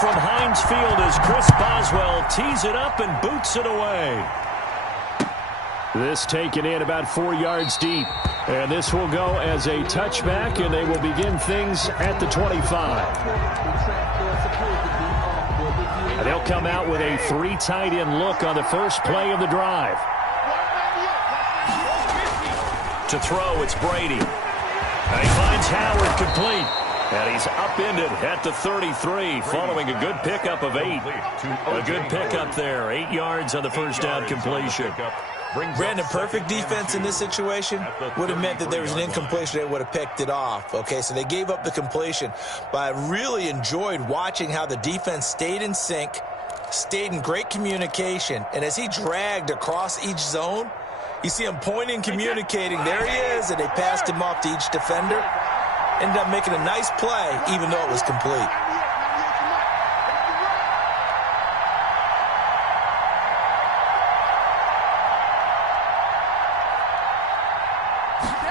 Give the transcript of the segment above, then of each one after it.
from Heinz Field as Chris Boswell tees it up and boots it away. This taken in about 4 yards deep. And this will go as a touchback, and they will begin things at the 25. And they'll come out with a 3 tight end look on the first play of the drive. To throw, it's Brady. And he finds Howard complete. And he's upended at the 33 following a good pickup of 8. A good pickup there. 8 yards on the first down completion. Brandon, perfect defense in this situation would have meant that there was an incompletion. They would have picked it off. Okay, so they gave up the completion. But I really enjoyed watching how the defense stayed in sync, stayed in great communication. And as he dragged across each zone, you see him pointing, communicating. There he is, and they passed him off to each defender. Ended up making a nice play, even though it was complete.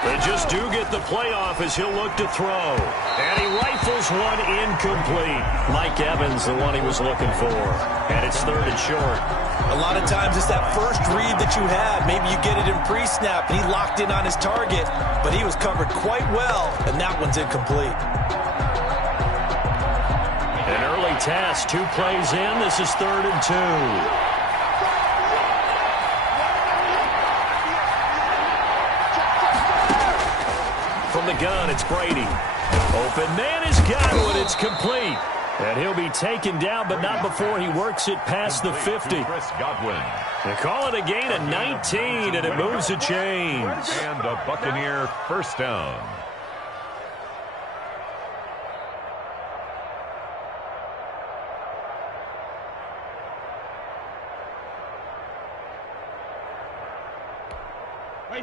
They just do get the playoff as he'll look to throw. And he rifles one incomplete. Mike Evans, the one he was looking for. And it's 3rd and short. A lot of times it's that first read that you have. Maybe you get it in pre-snap, and he locked in on his target, but he was covered quite well, and that one's incomplete. An early task, 2 plays in. This is 3rd and 2. From the gun, it's Brady. Open man has got it, and it's complete. And he'll be taken down, but not before he works it past the 50. They call it a gain of 19, and it moves the chains. And a Buccaneer first down.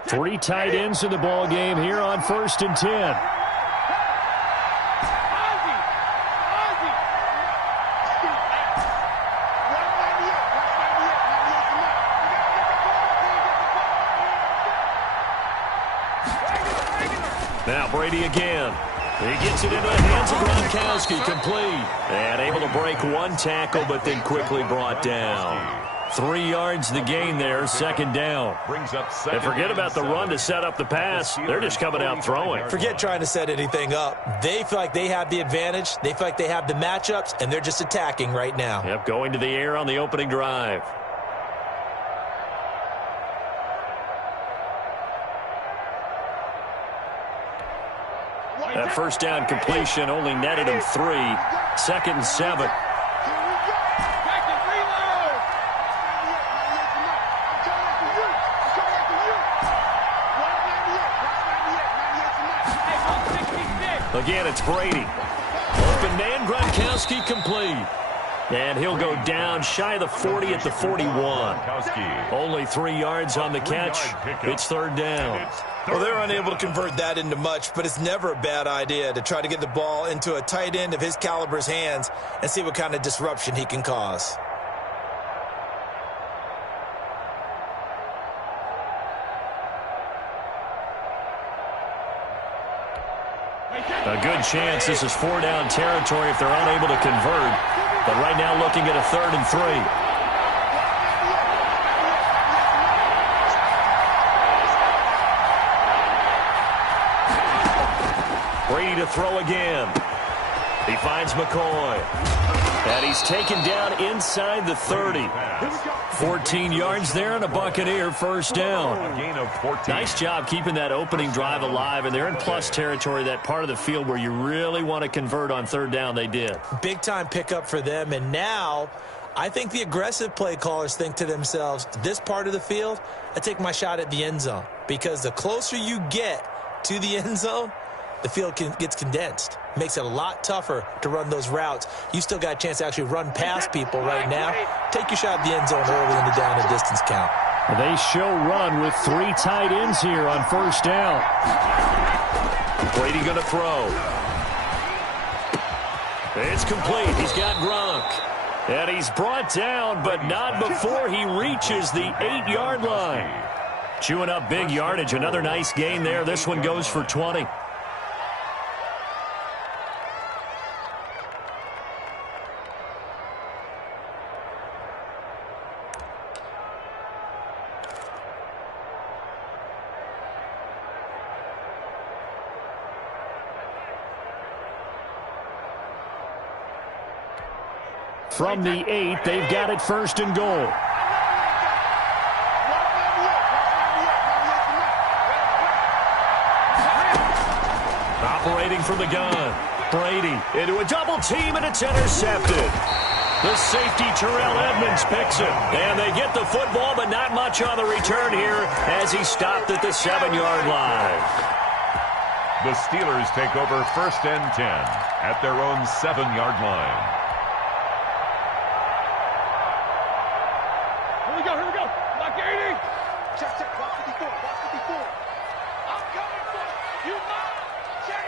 Three tight ends in the ball game here on 1st and 10. Now Brady again. He gets it into the hands of Gronkowski, complete. And able to break one tackle, but then quickly brought down. 3 yards the gain there, 2nd down. And forget about the run to set up the pass. They're just coming out throwing. Forget trying to set anything up. They feel like they have the advantage. They feel like they have the matchups, and they're just attacking right now. Yep, going to the air on the opening drive. That first down completion only netted him 3. 2nd and 7. Again, it's Brady. Open man, Gronkowski complete. And he'll go down shy of the 40 at the 41. Only 3 yards on the catch. It's 3rd down. Well, they're unable to convert that into much, but it's never a bad idea to try to get the ball into a tight end of his caliber's hands and see what kind of disruption he can cause. A good chance this is 4-down territory if they're unable to convert. But right now looking at a 3rd and 3. Brady to throw again. He finds McCoy. And he's taken down inside the 30. 14 yards there and a Buccaneer first down. A gain of 14. Nice job keeping that opening drive alive, and they're in plus territory, that part of the field where you really want to convert on 3rd down. They did. Big time pickup for them, and now I think the aggressive play callers think to themselves, this part of the field, I take my shot at the end zone, because the closer you get to the end zone, the field gets condensed. Makes it a lot tougher to run those routes. You still got a chance to actually run past people right now. Take your shot at the end zone early in the down and distance count. They show run with 3 tight ends here on 1st down. Brady going to throw. It's complete. He's got Gronk. And he's brought down, but not before he reaches the 8-yard line. Chewing up big yardage. Another nice gain there. This one goes for 20. From the 8, they've got it 1st and goal. Operating from the gun. Brady into a double team, and it's intercepted. The safety, Terrell Edmonds, picks it. And they get the football, but not much on the return here as he stopped at the 7-yard line. The Steelers take over 1st and 10 at their own 7-yard line. Here we go. Lock 80. Check, block 54, block 54. I'm coming for you. You mine. Check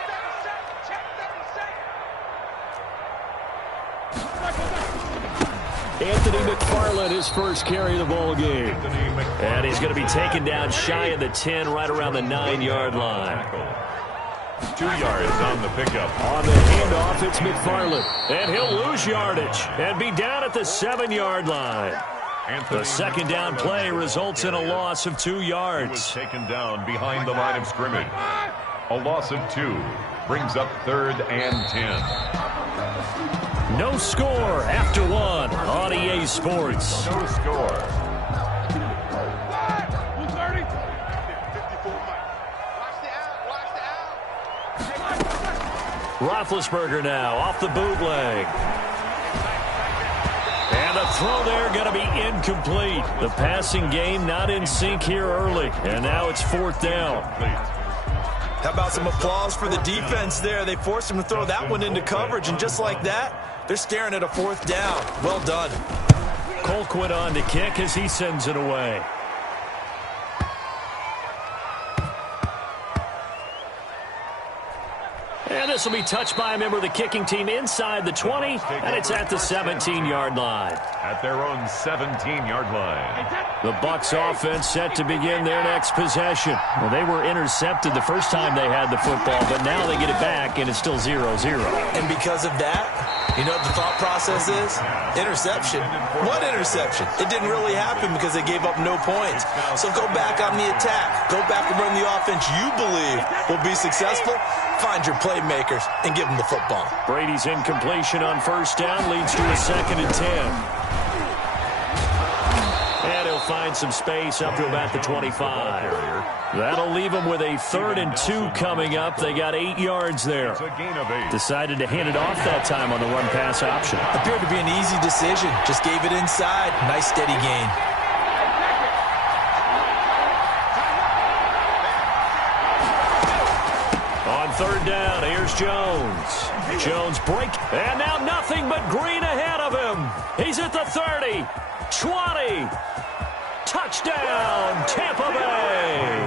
37. Anthony McFarland, his first carry of the ball game. And he's going to be taken down shy of the 10, right around the 9-yard line. 2 yards on the pickup. On the handoff, it's McFarland. And he'll lose yardage and be down at the 7-yard line. The second down play results in a loss of 2 yards. He was taken down behind the line of scrimmage. A loss of 2 brings up 3rd and 10. No score after 1 on EA Sports. No score. Roethlisberger now off the bootleg. And the throw there going to be incomplete. The passing game not in sync here early. And now it's 4th down. How about some applause for the defense there? They forced him to throw that one into coverage, and just like that, they're staring at a 4th down. Well done. Colquitt on to kick as he sends it away. And this will be touched by a member of the kicking team inside the 20, and it's at the 17-yard line. At their own 17-yard line. The Bucs offense set to begin their next possession. Well, they were intercepted the first time they had the football, but now they get it back, and it's still 0-0. And because of that, you know what the thought process is? Interception. What interception? It didn't really happen because they gave up no points. So go back on the attack. Go back and run the offense you believe will be successful. Find your playmakers and give them the football. Brady's incompletion on 1st down leads to a 2nd and 10. And he'll find some space up to about the 25. That'll leave him with a 3rd and 2 coming up. They got 8 yards there. Decided to hand it off that time on the run-pass option. Appeared to be an easy decision. Just gave it inside. Nice steady gain. On 3rd down, here's Jones. Jones break, and now nothing but green ahead of him. He's at the 30, 20. Touchdown, Tampa Bay.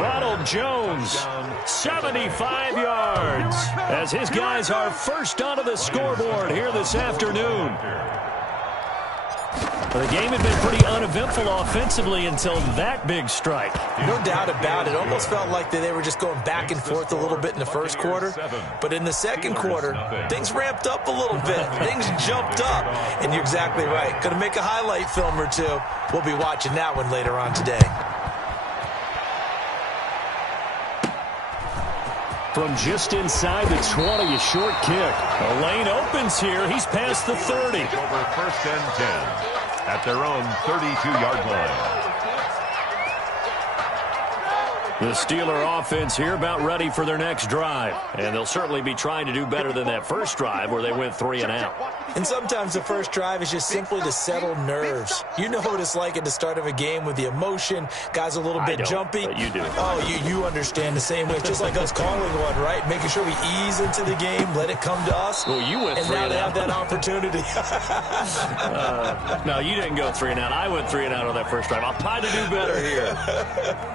Ronald Jones, 75 yards, as his guys are first onto the scoreboard here this afternoon. The game had been pretty uneventful offensively until that big strike. No doubt about it. Almost felt like they were just going back and forth a little bit in the first quarter. But in the second quarter, things ramped up a little bit. Things jumped up. And you're exactly right. Going to make a highlight film or two. We'll be watching that one later on today. From just inside the 20, a short kick. A lane opens here. He's past the 30. Over 1st and 10 at their own 32-yard line. The Steeler offense here about ready for their next drive. And they'll certainly be trying to do better than that first drive where they went 3 and out. And sometimes the first drive is just simply to settle nerves. You know what it's like at the start of a game with the emotion. Guys a little bit jumpy. But you do. Oh, you understand the same way. It's just like us calling one, right? Making sure we ease into the game, let it come to us. Well, you went 3 and and now out. they have that opportunity. No, you didn't go 3 and out. I went 3 and out on that first drive. I'll try to do better here.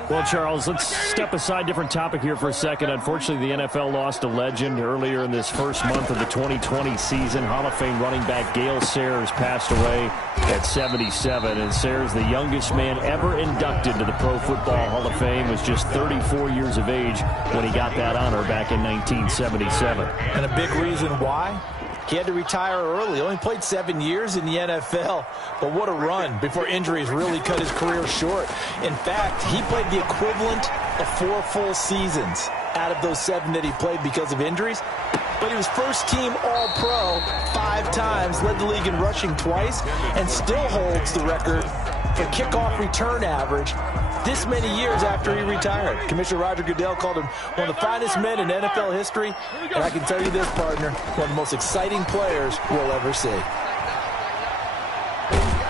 Well, Charles, let's step aside, different topic here for a second. Unfortunately, the NFL lost a legend earlier in this first month of the 2020 season. Hall of Fame running back Gale Sayers passed away at 77. And Sayers, the youngest man ever inducted to the Pro Football Hall of Fame, was just 34 years of age when he got that honor back in 1977. And a big reason why? He had to retire early. Only played 7 years in the NFL. But what a run before injuries really cut his career short. In fact, he played the equivalent of 4 full seasons out of those 7 that he played because of injuries. but he was first-team All-Pro 5 times, led the league in rushing twice, and still holds the record for kickoff return average this many years after he retired. Commissioner Roger Goodell called him one of the finest men in NFL history, and I can tell you this, partner, one of the most exciting players we'll ever see.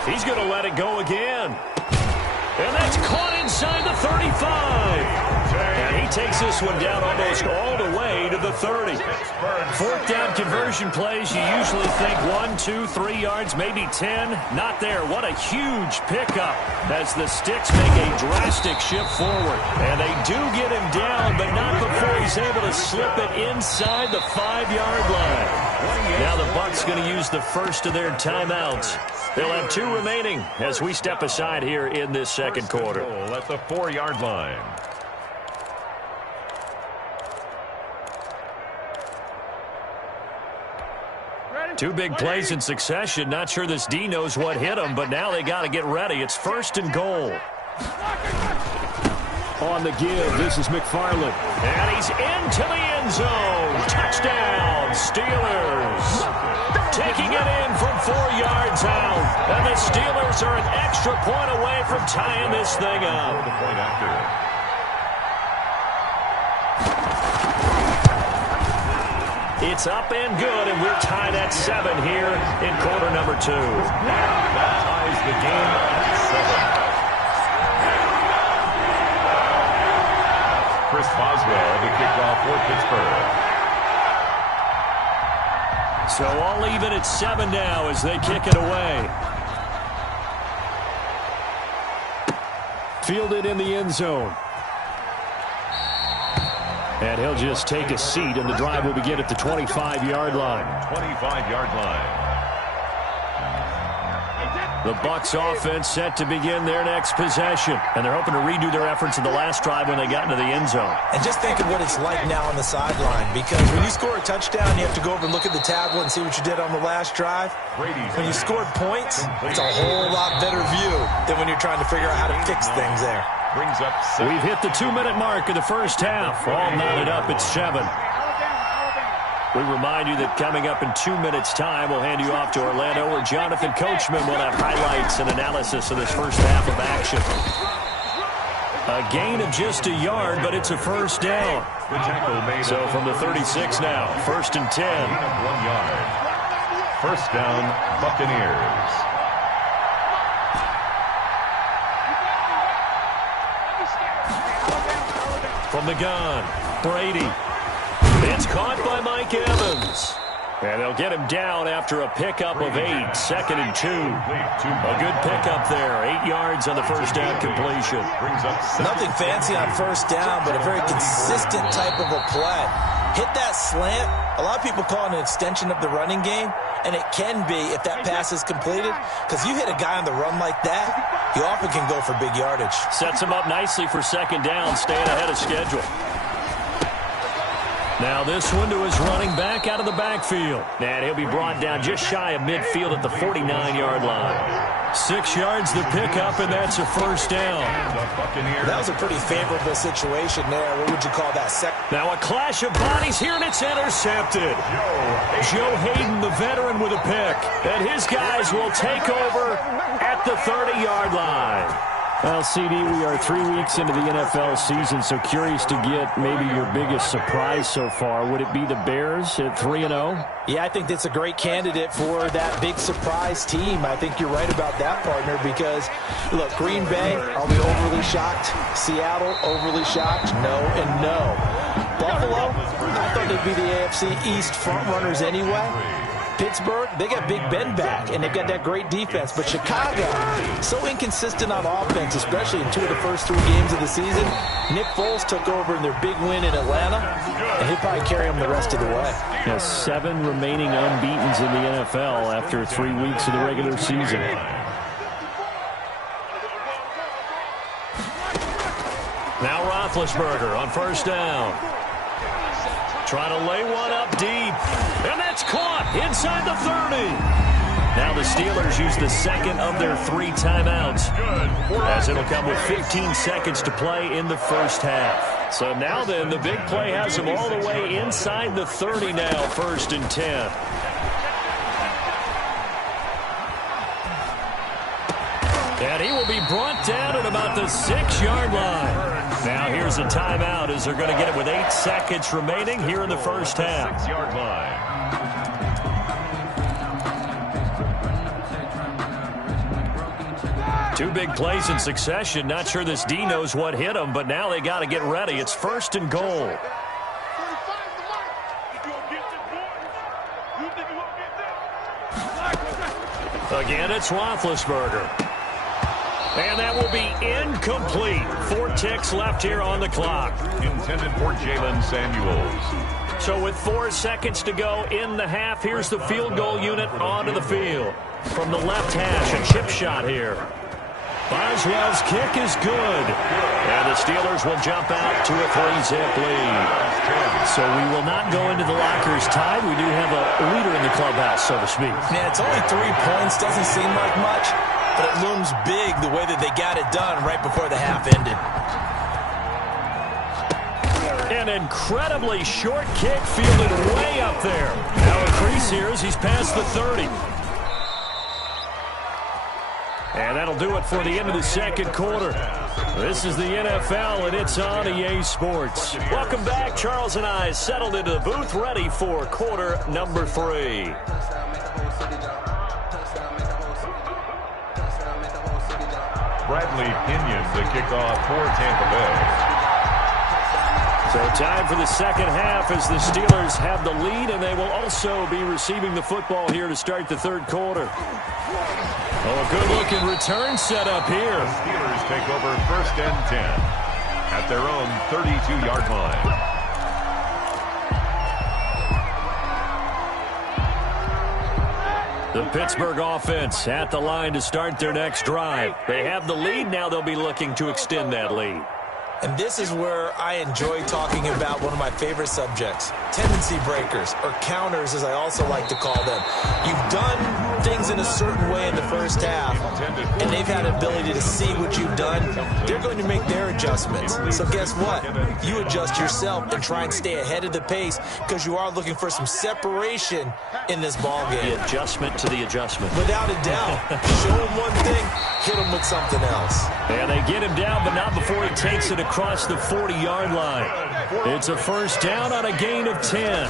He's going to let it go again. And that's caught inside the 35. And he takes this one down almost all the way to the 30. Fourth down conversion plays, you usually think 1, 2, 3 yards, maybe 10. Not there. What a huge pickup as the Sticks make a drastic shift forward. And they do get him down, but not before he's able to slip it inside the 5-yard line. Now the Bucs going to use the first of their timeouts. They'll have 2 remaining as we step aside here in this second quarter. At the 4-yard line. Two big plays in succession. Not sure this D knows what hit him, but now they got to get ready. It's 1st and goal. On the give, this is McFarland. And he's into the end zone. Touchdown, Steelers. Taking it in from 4 yards out. And the Steelers are an extra point away from tying this thing up. The point after. It's up and good, and we're tied at 7 here in quarter number 2. That ties the game at 7. Chris Boswell, the kickoff for Pittsburgh. So all even at 7 now as they kick it away. Fielded in the end zone. And he'll just take a seat, and the drive will begin at the 25-yard line. 25-yard line. The Bucs offense set to begin their next possession. And they're hoping to redo their efforts in the last drive when they got into the end zone. And just think of what it's like now on the sideline, because when you score a touchdown, you have to go over and look at the tablet and see what you did on the last drive. When you scored points, it's a whole lot better view than when you're trying to figure out how to fix things there. Brings up 7. We've hit the 2-minute mark of the first half. All knotted up at 7. We remind you that coming up in 2 minutes' time, we'll hand you off to Orlando, where Jonathan Coachman will have highlights and analysis of this first half of action. A gain of just a yard, but it's a first down. So from the 36 now, 1st and 10. 1 yard. First down, Buccaneers. From the gun, Brady. It's caught by Mike Evans. And they'll get him down after a pickup of 8, 2nd and 2. A good pickup there, 8 yards on the first down completion. Nothing fancy on first down, but a very consistent type of a play. Hit that slant. A lot of people call it an extension of the running game, and it can be if that pass is completed, because you hit a guy on the run like that, you often can go for big yardage. Sets him up nicely for second down, staying ahead of schedule. Now this one to his running back out of the backfield. And he'll be brought down just shy of midfield at the 49-yard line. 6 yards the pickup, and that's a first down. That was a pretty favorable situation there. What would you call that? Now a clash of bodies here, and it's intercepted. Joe Hayden, the veteran, with a pick. And his guys will take over at the 30-yard line. Well, CD, we are 3 weeks into the NFL season, so curious to get maybe your biggest surprise so far. Would it be the Bears at 3-0? Yeah, I think that's a great candidate for that big surprise team. I think you're right about that, partner, because, look, Green Bay, are we overly shocked? Seattle, overly shocked? No and no. Buffalo, I thought they'd be the AFC East frontrunners anyway. Pittsburgh, they got Big Ben back, and they've got that great defense. But Chicago, so inconsistent on offense, especially in 2 of the first 3 games of the season. Nick Foles took over in their big win in Atlanta, and he'll probably carry them the rest of the way. Yes, 7 remaining unbeatens in the NFL after 3 weeks of the regular season. Now Roethlisberger on first down. Trying to lay one up deep. And that's caught inside the 30. Now the Steelers use the second of their 3 timeouts, as it'll come with 15 seconds to play in the first half. So now then, the big play has him all the way inside the 30 now, 1st and 10. And he will be brought down at about the 6-yard line. Now here's a timeout as they're going to get it with 8 seconds remaining here in the first half. 6-yard line. Two big plays in succession. Not sure this D knows what hit him, but now they got to get ready. It's 1st and goal. Again, it's Roethlisberger. And that will be incomplete. 4 ticks left here on the clock. Intended for Jalen Samuels. So with 4 seconds to go in the half, here's the field goal unit onto the field. From the left hash, a chip shot here. Boswell's kick is good. And the Steelers will jump out to a 3-zip lead. So we will not go into the lockers tied. We do have a leader in the clubhouse, so to speak. Yeah, it's only 3 points. Doesn't seem like much, but it looms big the way that they got it done right before the half ended. An incredibly short kick fielded way up there. Now a crease here as he's past the 30. And that'll do it for the end of the second quarter. This is the NFL, and it's on EA Sports. Welcome back. Charles and I settled into the booth, ready for quarter number 3. Bradley Pinion, the kickoff for Tampa Bay. So time for the second half as the Steelers have the lead, and they will also be receiving the football here to start the third quarter. Oh, a good-looking return set up here. The Steelers take over 1st and 10 at their own 32-yard line. The Pittsburgh offense at the line to start their next drive. They have the lead. Now they'll be looking to extend that lead. And this is where I enjoy talking about one of my favorite subjects, tendency breakers, or counters as I also like to call them. You've done things in a certain way in the first half, and they've had an ability to see what you've done. They're going to make their adjustments. So guess what? You adjust yourself and try and stay ahead of the pace because you are looking for some separation in this ballgame. The adjustment to the adjustment. Without a doubt. Show him one thing, hit him with something else. And they get him down, but not before he takes it across the 40-yard line. It's a first down on a gain of 10.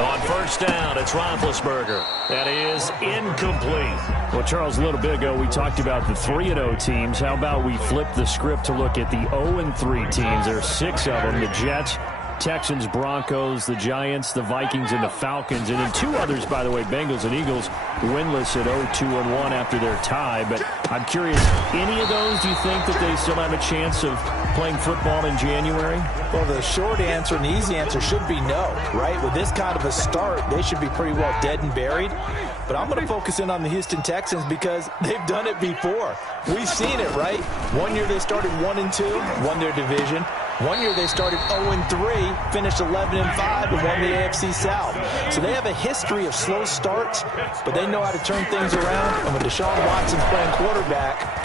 On first down, it's Roethlisberger. That is incomplete. Well, Charles, a little bit ago, we talked about the 3-0 teams. How about we flip the script to look at the 0-3 teams? There are 6 of them. The Jets, Texans, Broncos, the Giants, the Vikings, and the Falcons. And then 2 others, by the way, Bengals and Eagles, winless at 0-2-1 after their tie. But I'm curious, any of those, do you think that they still have a chance of playing football in January? Well, the short answer and the easy answer should be no, right? With this kind of a start, they should be pretty well dead and buried. But I'm going to focus in on the Houston Texans because they've done it before. We've seen it, right? One year they started 1-2, won their division. One year they started 0-3, finished 11-5, and won the AFC South. So they have a history of slow starts, but they know how to turn things around. And when Deshaun Watson's playing quarterback,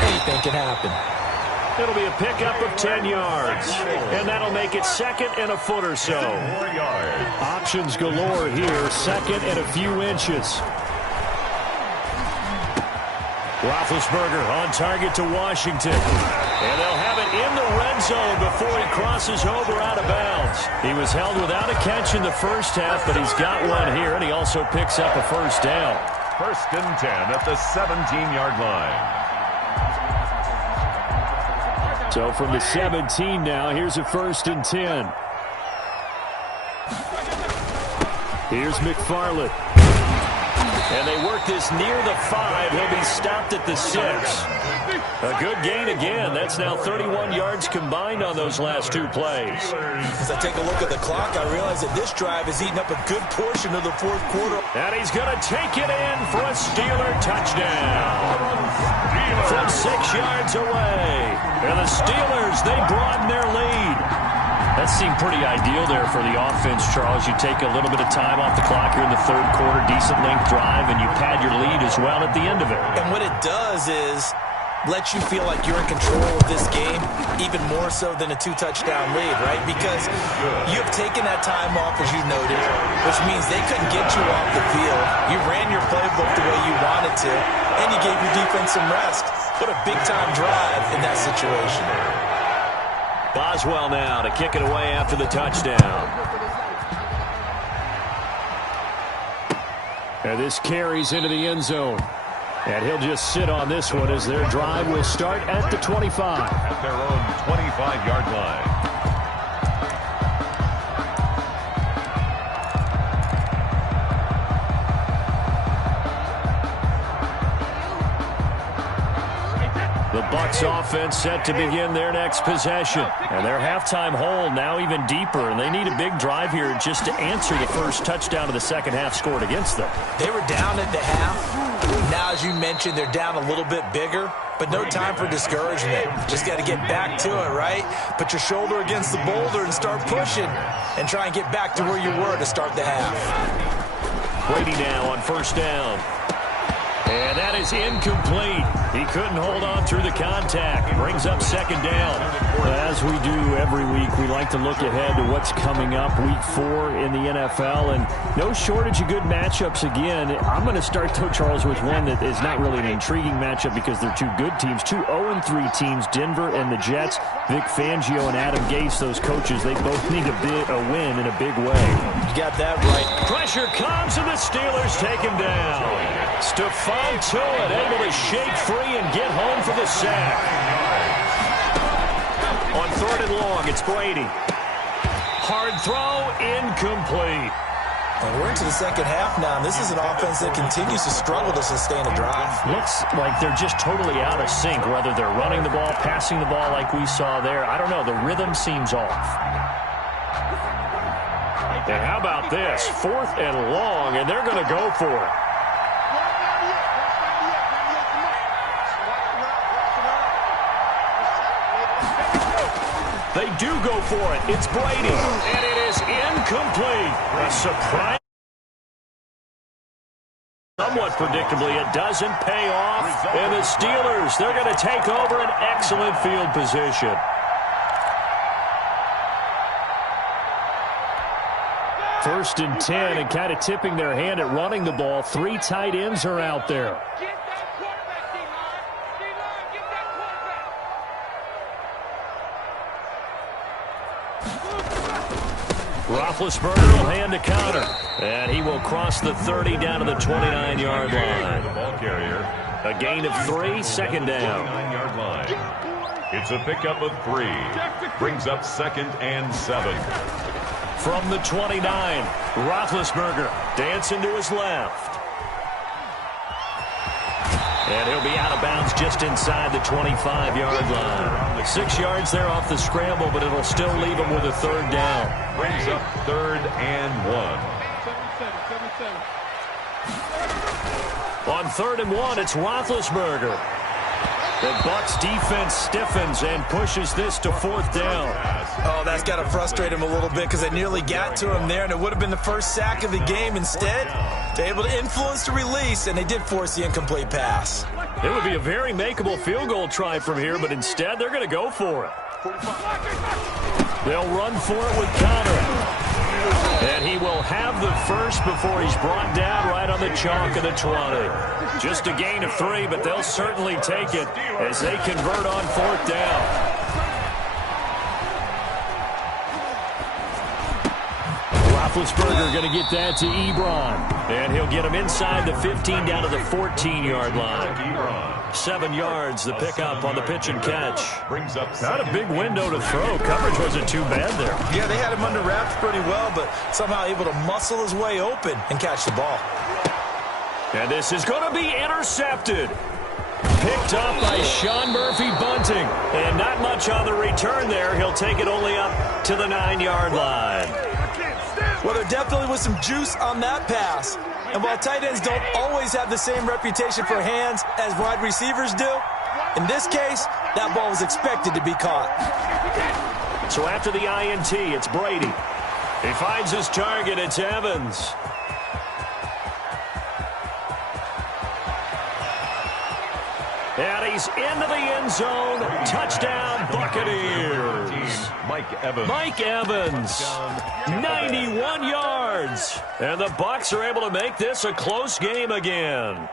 anything can happen. It'll be a pickup of 10 yards, and that'll make it second and a foot or so. 4 yards. Options galore here, second and a few inches. Roethlisberger on target to Washington. And they'll have it in the red zone before he crosses over out of bounds. He was held without a catch in the first half, but he's got one here, and he also picks up a first down. 1st and 10 at the 17-yard line. So from the 17 now, here's a 1st and 10. Here's McFarland. And they work this near the 5. He'll be stopped at the 6. A good gain again. That's now 31 yards combined on those last 2 plays. As I take a look at the clock, I realize that this drive has eaten up a good portion of the fourth quarter. And he's going to take it in for a Steeler touchdown. From 6 yards away. And the Steelers, they broaden their lead. That seemed pretty ideal there for the offense, Charles. You take a little bit of time off the clock here in the third quarter, decent length drive, and you pad your lead as well at the end of it. And what it does is lets you feel like you're in control of this game, even more so than a 2-touchdown lead, right? Because you have taken that time off, as you noted, which means they couldn't get you off the field. You ran your playbook the way you wanted to, and you gave your defense some rest. What a big-time drive in that situation. Boswell now to kick it away after the touchdown. And this carries into the end zone. And he'll just sit on this one as their drive will start at the 25. At their own 25-yard line. The Bucs offense set to begin their next possession. And their halftime hole now even deeper, and they need a big drive here just to answer the first touchdown of the second half scored against them. They were down at the half. Now, as you mentioned, they're down a little bit bigger, but no time for discouragement. Just got to get back to it, right? Put your shoulder against the boulder and start pushing and try and get back to where you were to start the half. Brady now on first down. And that is incomplete. He couldn't hold on through the contact. Brings up second down. As we do every week, we like to look ahead to what's coming up week 4 in the NFL. And no shortage of good matchups again. I'm going to start, though, Charles, with one that is not really an intriguing matchup because they're two good teams. Two 0-3 teams, Denver and the Jets. Vic Fangio and Adam Gase, those coaches, they both need a win in a big way. You got that right. Pressure comes and the Steelers take him down. Stephon Tuitt able to shake free and get home for the sack. On third and long, it's Brady. Hard throw, incomplete. And we're into the second half now, and this is an offense that continues to struggle to sustain a drive. Looks like they're just totally out of sync, whether they're running the ball, passing the ball like we saw there. I don't know. The rhythm seems off. And how about this? Fourth and long, and they're going to go for it. They do go for it. It's Brady, and it is incomplete. A surprise. Somewhat predictably, it doesn't pay off. And the Steelers, they're going to take over an excellent field position. First and 10, and kind of tipping their hand at running the ball. 3 tight ends are out there. Roethlisberger will hand to counter. And he will cross the 30 down to the 29-yard line. The ball carrier. A gain of 3, second down. 29-yard line. It's a pickup of 3. Brings up second and 7. From the 29, Roethlisberger dancing to his left. And he'll be out of bounds just inside the 25-yard line. 6 yards there off the scramble, but it'll still leave him with a third down. Brings up third and 1. On third and 1, it's Roethlisberger. The Bucs defense stiffens and pushes this to fourth down. Oh, that's got to frustrate him a little bit because they nearly got to him there, and it would have been the first sack of the game. Instead, they're able to influence the release, and they did force the incomplete pass. It would be a very makeable field goal try from here, but instead they're going to go for it. They'll run for it with Connor. And he will have the first before he's brought down right on the chalk of the 20. Just a gain of 3, but they'll certainly take it as they convert on fourth down. Roethlisberger going to get that to Ebron. And he'll get him inside the 15 down to the 14-yard line. 7 yards, the pickup on the pitch and catch. Not a big window to throw. Coverage wasn't too bad there. Yeah, they had him under wraps pretty well, but somehow able to muscle his way open and catch the ball. And this is going to be intercepted. Picked up by Sean Murphy-Bunting. And not much on the return there. He'll take it only up to the 9-yard line. Well, there definitely was some juice on that pass. And while tight ends don't always have the same reputation for hands as wide receivers do, in this case, that ball was expected to be caught. So after the INT, it's Brady. He finds his target. It's Evans. And he's into the end zone. Touchdown, Buccaneers. Mike Evans, 91 yards. And the Bucs are able to make this a close game again.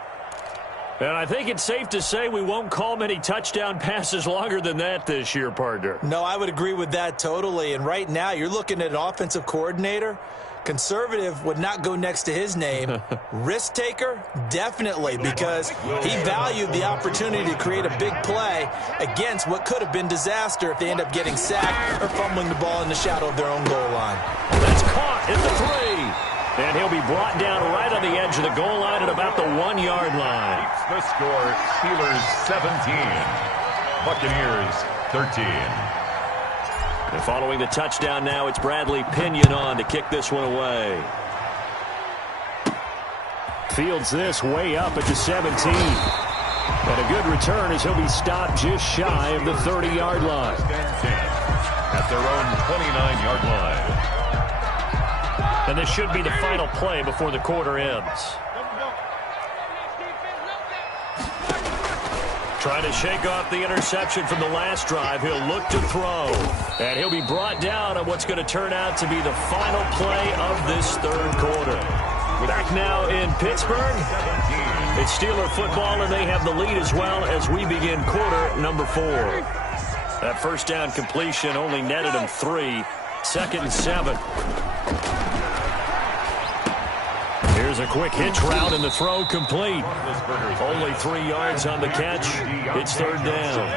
And I think it's safe to say we won't call many touchdown passes longer than that this year, partner. No, I would agree with that totally. And right now, you're looking at an offensive coordinator. Conservative would not go next to his name. Risk taker, definitely, because he valued the opportunity to create a big play against what could have been disaster if they end up getting sacked or fumbling the ball in the shadow of their own goal line. That's caught at the 3. And he'll be brought down right on the edge of the goal line at about the 1-yard line. The score, Steelers 17, Buccaneers 13. And following the touchdown now, it's Bradley Pinion on to kick this one away. Fields this way up at the 17. And a good return as he'll be stopped just shy of the 30-yard line. At their own 29-yard line. And this should be the final play before the quarter ends. Trying to shake off the interception from the last drive. He'll look to throw. And he'll be brought down on what's going to turn out to be the final play of this third quarter. Back now in Pittsburgh. It's Steeler football, and they have the lead as well as we begin quarter number 4. That first down completion only netted him 3. 2nd and 7. Here's a quick hitch route, and the throw complete. Only 3 yards on the catch. It's 3rd down.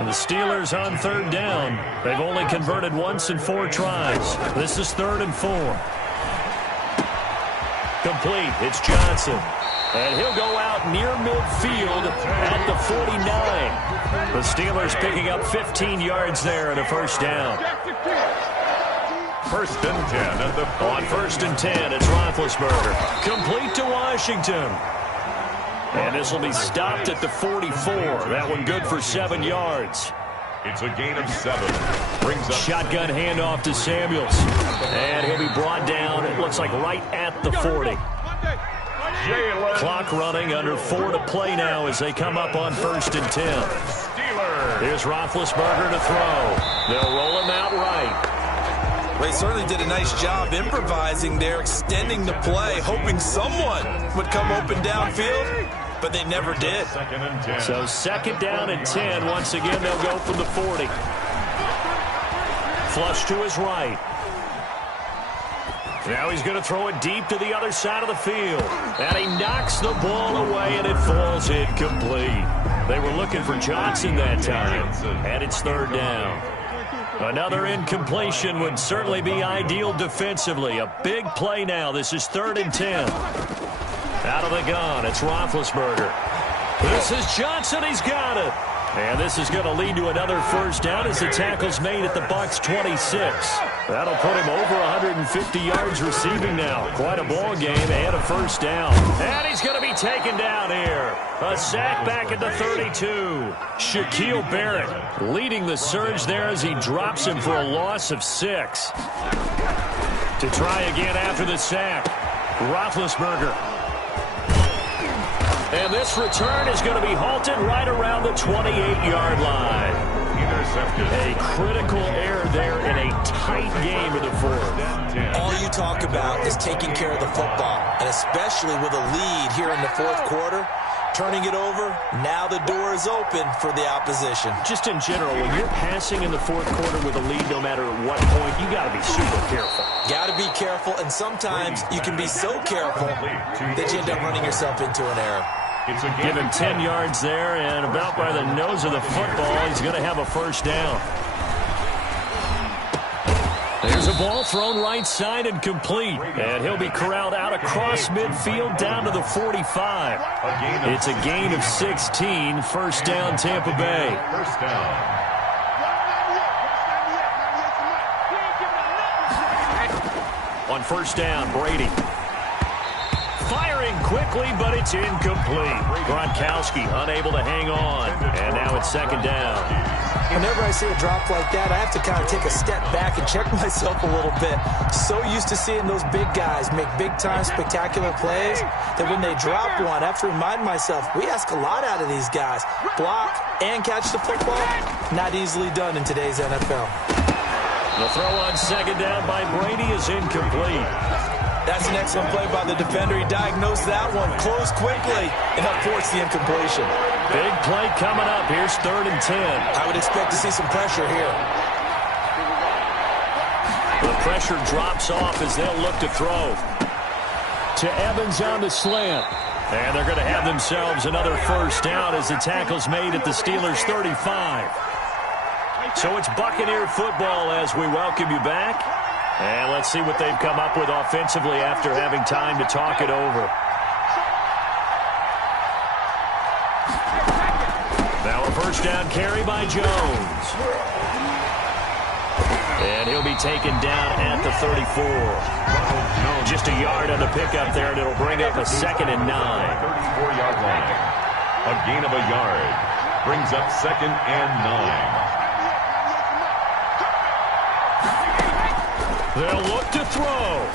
And the Steelers on 3rd down. They've only converted once in 4 tries. This is 3rd and 4. Complete. It's Johnson. And he'll go out near midfield at the 49. The Steelers picking up 15 yards there and a first down. 1st and 10 at the 40. On 1st and 10, it's Roethlisberger. Complete to Washington. And this will be stopped at the 44. That one good for 7 yards. It's a gain of 7. Brings up Shotgun handoff to Samuels. And he'll be brought down, it looks like right at the 40. Clock running, under 4 to play now as they come up on 1st and 10. Steelers. Here's Roethlisberger to throw. They'll roll him out right. They certainly did a nice job improvising there, extending the play, hoping someone would come open downfield, but they never did. 2nd and 10. So 2nd down and 10. Once again, they'll go from the 40. Flush to his right. Now he's going to throw it deep to the other side of the field. And he knocks the ball away, and it falls incomplete. They were looking for Johnson that time, and it's 3rd down. Another incompletion would certainly be ideal defensively. A big play now. This is 3rd and 10. Out of the gun, it's Roethlisberger. This is Johnson. He's got it. And this is going to lead to another first down as the tackle's made at the Bucs 26. That'll put him over 150 yards receiving now. Quite a ball game and a first down. And he's going to be taken down here. A sack back at the 32. Shaquille Barrett leading the surge there as he drops him for a loss of 6. To try again after the sack, Roethlisberger. And this return is going to be halted right around the 28-yard line. Intercepted. A critical error there in a tight game of the 4th. All you talk about is taking care of the football, and especially with a lead here in the 4th quarter. Turning it over, now the door is open for the opposition. Just in general, when you're passing in the 4th quarter with a lead, no matter what point, you got to be super careful. Got to be careful, and sometimes you can be so careful that you end up running yourself into an error. Give him 10 yards there, and about by the nose of the football, he's going to have a first down. There's a ball thrown right side and complete. And he'll be corralled out across midfield down to the 45. It's a gain of 16. First down, Tampa Bay. First down. On first down, Brady. Firing quickly, but it's incomplete. Gronkowski unable to hang on, and now it's second down. Whenever I see a drop like that, I have to kind of take a step back and check myself a little bit. So used to seeing those big guys make big-time spectacular plays that when they drop one, I have to remind myself, we ask a lot out of these guys. Block and catch the football, not easily done in today's NFL. The throw on second down by Brady is incomplete. That's an excellent play by the defender. He diagnosed that one, closed quickly, and helped force the incompletion. Big play coming up. Here's 3rd and 10. I would expect to see some pressure here. The pressure drops off as they'll look to throw. To Evans on the slant. And they're going to have themselves another first down as the tackle's made at the Steelers' 35. So it's Buccaneer football as we welcome you back. And let's see what they've come up with offensively after having time to talk it over. Now a first down carry by Jones. And he'll be taken down at the 34. Just a yard on the pickup there, and it'll bring up a 2nd and 9. 34-yard line. A gain of a yard brings up 2nd and 9. They'll look to throw.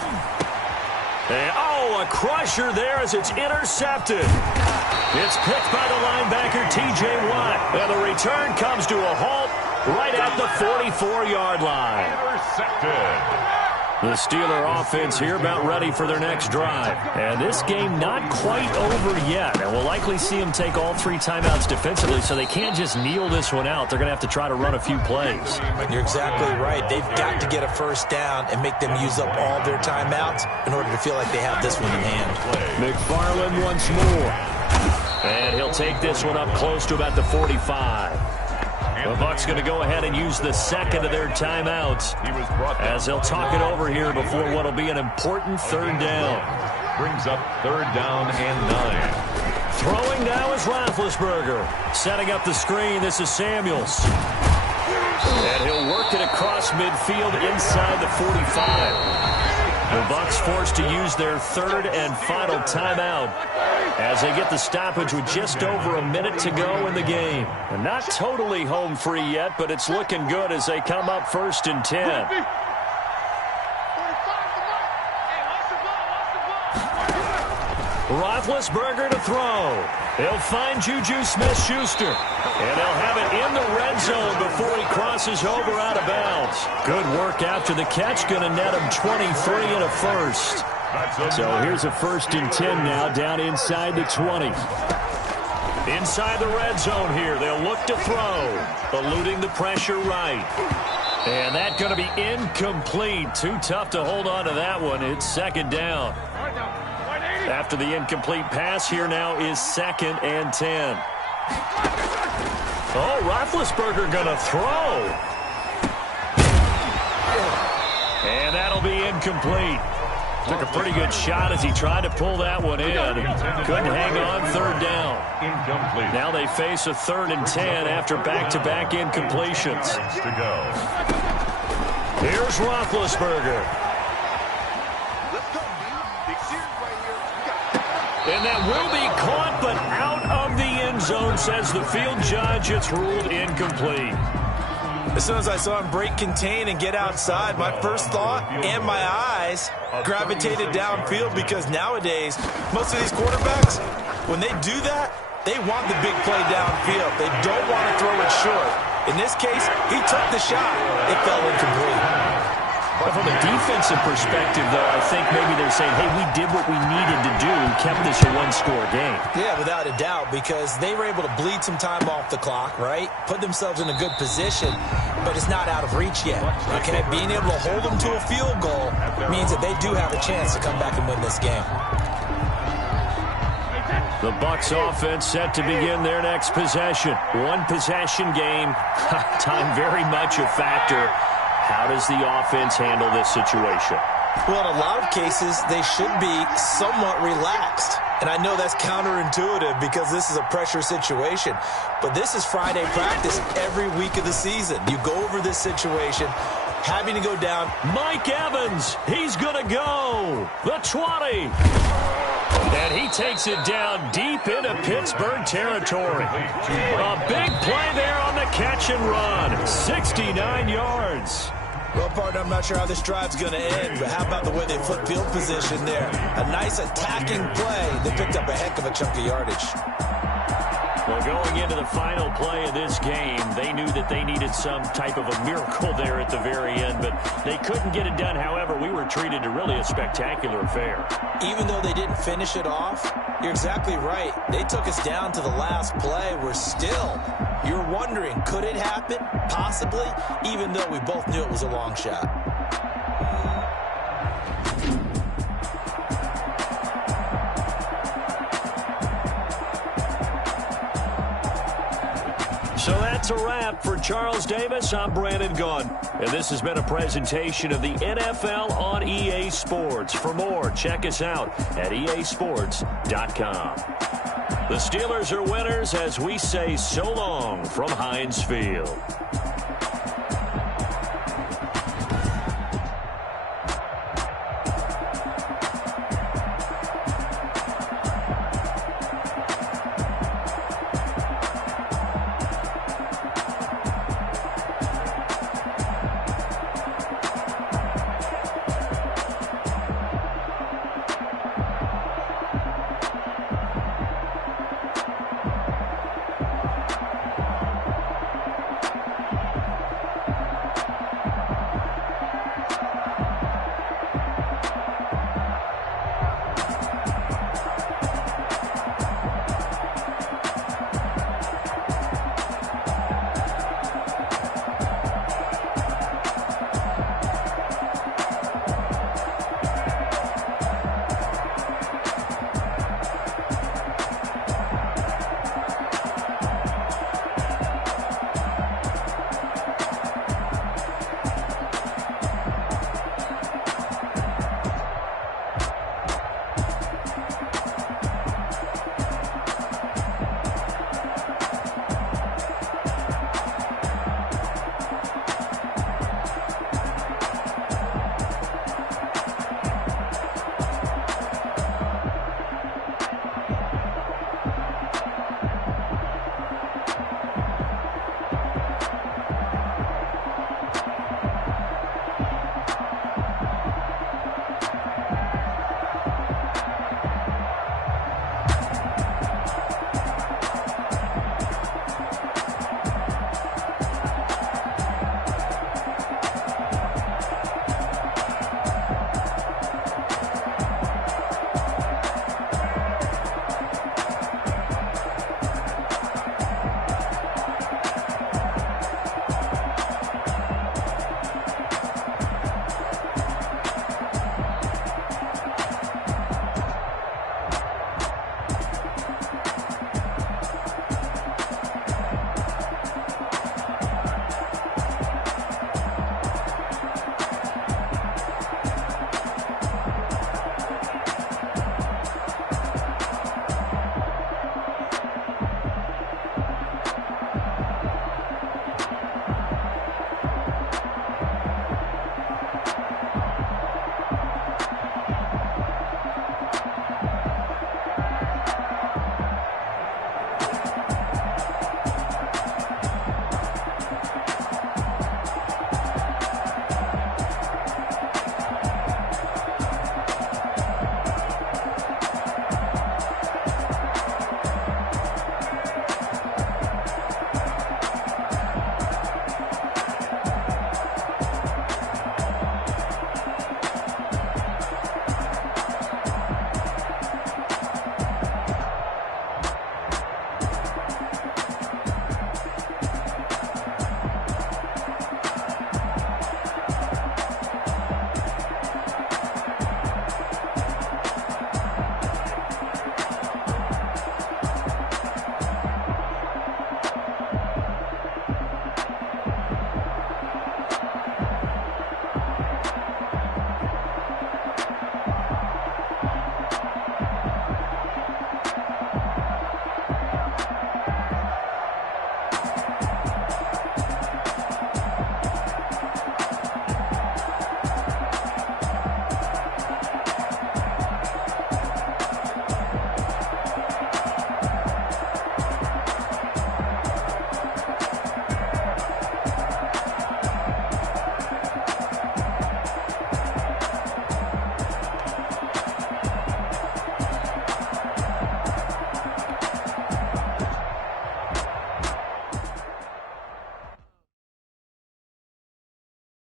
And, a crusher there as it's intercepted. It's picked by the linebacker, T.J. Watt. And the return comes to a halt right at the 44-yard line. Intercepted. The Steeler offense here about ready for their next drive. And this game not quite over yet. And we'll likely see them take all 3 timeouts defensively, so they can't just kneel this one out. They're going to have to try to run a few plays. You're exactly right. They've got to get a first down and make them use up all their timeouts in order to feel like they have this one in hand. McFarland once more. And he'll take this one up close to about the 45. The Bucs going to go ahead and use the second of their timeouts as they'll talk it over here before what will be an important 3rd down. Brings up 3rd down and 9. Throwing now is Roethlisberger. Setting up the screen, this is Samuels. And he'll work it across midfield inside the 45. The Bucs forced to use their 3rd and final timeout as they get the stoppage with just over a minute to go in the game. And not totally home free yet, but it's looking good as they come up 1st and 10. Roethlisberger to throw. He'll find Juju Smith-Schuster. And they'll have it in the red zone before he crosses over out of bounds. Good work after the catch. Going to net him 23 and a first. So here's a 1st and 10 now down inside the 20. Inside the red zone here. They'll look to throw. Eluding the pressure right. And that's going to be incomplete. Too tough to hold on to that one. It's 2nd down. After the incomplete pass, here now is 2nd and 10. Oh, Roethlisberger going to throw. And that'll be incomplete. Took a pretty good shot as he tried to pull that one in. Couldn't hang on, 3rd down. Incomplete. Now they face a 3rd and 10 after back-to-back incompletions. Here's Roethlisberger. And that will be caught, but out of the end zone, says the field judge. It's ruled incomplete. As soon as I saw him break contain and get outside, my first thought and my eyes gravitated downfield because nowadays, most of these quarterbacks, when they do that, they want the big play downfield. They don't want to throw it short. In this case, he took the shot. It fell incomplete. But from a defensive perspective, though, I think maybe they're saying, hey, we did what we needed to do, kept this a one-score game. Yeah, without a doubt, because they were able to bleed some time off the clock, right? Put themselves in a good position, but it's not out of reach yet. Okay, being able to hold them to a field goal means that they do have a chance to come back and win this game. The Bucs offense set to begin their next possession. One possession game, time very much a factor. How does the offense handle this situation? Well, in a lot of cases, they should be somewhat relaxed. And I know that's counterintuitive because this is a pressure situation. But this is Friday practice every week of the season. You go over this situation, having to go down. Mike Evans, he's going to go. The 20. And he takes it down deep into Pittsburgh territory. A big play there on the catch and run. 69 yards. Well, partner, I'm not sure how this drive's going to end, but how about the way they flip field position there? A nice attacking play. They picked up a heck of a chunk of yardage. Well, going into the final play of this game, they knew that they needed some type of a miracle there at the very end, but they couldn't get it done. However, we were treated to really a spectacular affair. Even though they didn't finish it off, you're exactly right. They took us down to the last play. We're still, you're wondering, could it happen? Possibly, even though we both knew it was a long shot. So that's a wrap for Charles Davis. I'm Brandon Gunn. And this has been a presentation of the NFL on EA Sports. For more, check us out at easports.com. The Steelers are winners as we say so long from Heinz Field.